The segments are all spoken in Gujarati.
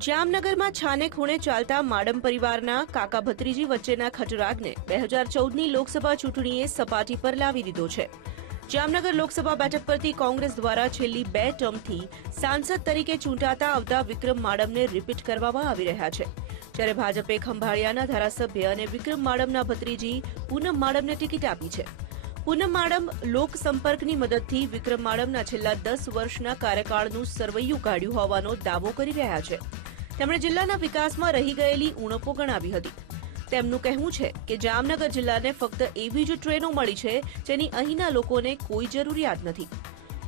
જામનગરમાં છાને ખૂણે ચાલતા માડમ પરિવારના કાકા ભત્રીજી વચ્ચેના ખટરાગને બે હજાર ચૌદની લોકસભા ચૂંટણીએ સપાટી પર લાવી દીધો છે. જામનગર લોકસભા બેઠક પરથી કોંગ્રેસ દ્વારા છેલ્લી બે ટર્મથી સાંસદ તરીકે ચૂંટાતા આવતા વિક્રમ માડમને રિપીટ કરવામાં આવી રહ્યા છે. જ્યારે ભાજપે ખંભાળિયાના ધારાસભ્ય અને વિક્રમ માડમના ભત્રીજી પૂનમ માડમને ટિકિટ આપી છે. પૂનમ માડમ લોકસંપર્કની મદદથી વિક્રમ માડમના છેલ્લા દસ વર્ષના કાર્યકાળનું સરવૈયું કાઢ્યું હોવાનો દાવો કરી રહ્યા છે. તેમણે જિલ્લાના વિકાસમાં રહી ગયેલી ઉણપો ગણાવી હતી. તેમનું કહેવું છે કે જામનગર જિલ્લાને ફક્ત એવી જ ટ્રેનો મળી છે જેની અહીંના લોકોને કોઈ જરૂરિયાત નથી.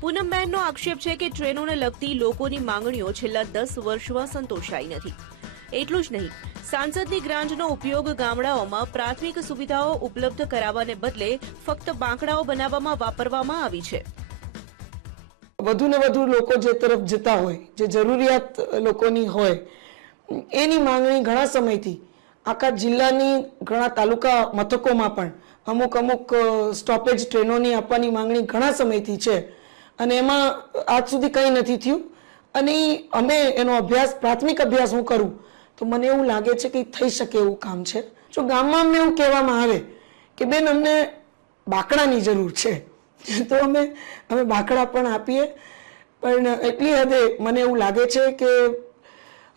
પૂનમબેનનો આક્ષેપ છે કે ટ્રેનોને લગતી લોકોની માંગણીઓ છેલ્લા દસ વર્ષમાં સંતોષાઈ નથી. એટલું જ નહીં, સાંસદની ગ્રાન્ટનો ઉપયોગ ગામડાઓમાં પ્રાથમિક સુવિધાઓ ઉપલબ્ધ કરાવવાને બદલે ફક્ત બાંકડાઓ બનાવવામાં વાપરવામાં આવી છે. વધુ ને વધુ લોકો જે તરફ જતા હોય, જે જરૂરિયાત લોકોની હોય એની માંગણી ઘણા સમયથી આખા જિલ્લાની ઘણા તાલુકા મથકોમાં પણ અમુક અમુક સ્ટોપેજ ટ્રેનોની આપવાની માંગણી ઘણા સમયથી છે. અને એમાં આજ સુધી કંઈ નથી થયું. અને અમે એનો અભ્યાસ, પ્રાથમિક અભ્યાસ હું કરું, તો મને એવું લાગે છે કે થઈ શકે એવું કામ છે. જો ગામમાં અમને એવું કહેવામાં આવે કે બેન અમને બાકડાની જરૂર છે, તો અમે અમે બાકડા પણ આપીએ. પણ એટલી હદે મને એવું લાગે છે કે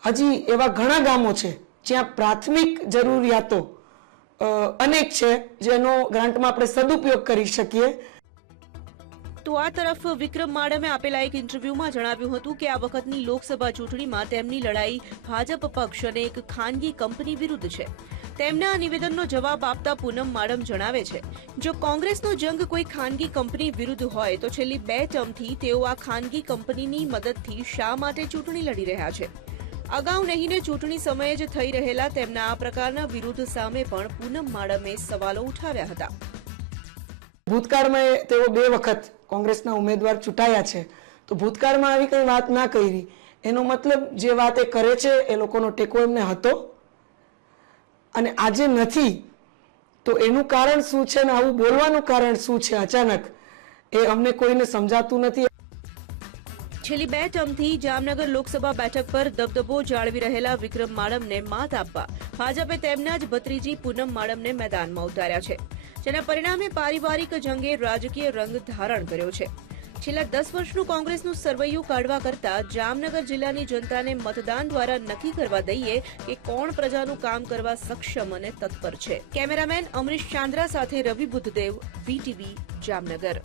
હજી એવા ઘણા ગામો છે જ્યાં પ્રાથમિક જરૂરિયાતો અનેક છે જેનો ગ્રાન્ટમાં આપણે સદુપયોગ કરી શકીએ. તો આ તરફ વિક્રમ માડમે આપેલા એક ઇન્ટરવ્યુમાં જણાવ્યું હતું કે આ વખતની લોકસભા ચૂંટણીમાં તેમની લડાઈ ભાજપ પક્ષ અને એક ખાનગી કંપની વિરુદ્ધ છે. તેમના આ નિવેદનનો જવાબ આપતા પૂનમ માડમ જણાવે છે, જો કોંગ્રેસનો જંગ કોઈ ખાનગી કંપની વિરુદ્ધ હોય, તો છેલ્લી બે ટર્મથી તેઓ આ ખાનગી કંપનીની મદદથી શા માટે ચૂંટણી લડી રહ્યા છે? અગાઉ નહીંને ચૂંટણી સમયે જ થઈ રહેલા તેમના આ પ્રકારના વિરોધ સામે પણ પૂનમ માડમે સવાલો ઉઠાવ્યા હતા. ભૂતકાળમાં તેઓ બે વખત કોંગ્રેસના ઉમેદવાર ચૂંટાયા છે. તો ભૂતકાળમાં આવી કંઈ વાત ના કરી. એનો મતલબ જે વાત એ કરે છે એ લોકોનો ટેકો એમને હતો. અને આજે નથી. તો એનું કારણ શું છે ને આવું બોલવાનું કારણ શું છે અચાનક? એ અમને કોઈને સમજાતું નથી. છેલ્લી બે ટર્મથી જામનગર લોકસભા બેઠક પર દબદબો જાળવી રહેલા વિક્રમ માડમને માત આપવા ભાજપે તેમના જ ભત્રીજી પૂનમ માડમને મેદાનમાં ઉતાર્યા છે. જેના પરિણામે પારિવારિક જંગે રાજકીય રંગ ધારણ કર્યો છે. છેલ્લા દસ વર્ષનું કોંગ્રેસનું સરવૈયું કાઢવા કરતા જામનગર જિલ્લાની જનતાને મતદાન દ્વારા નક્કી કરવા દઈએ કે કોણ પ્રજાનું કામ કરવા સક્ષમ અને તત્પર છે. કેમેરામેન અમરીશ ચાંદ્રા સાથે રવિ બુદ્ધદેવ વીટીવી જામનગર.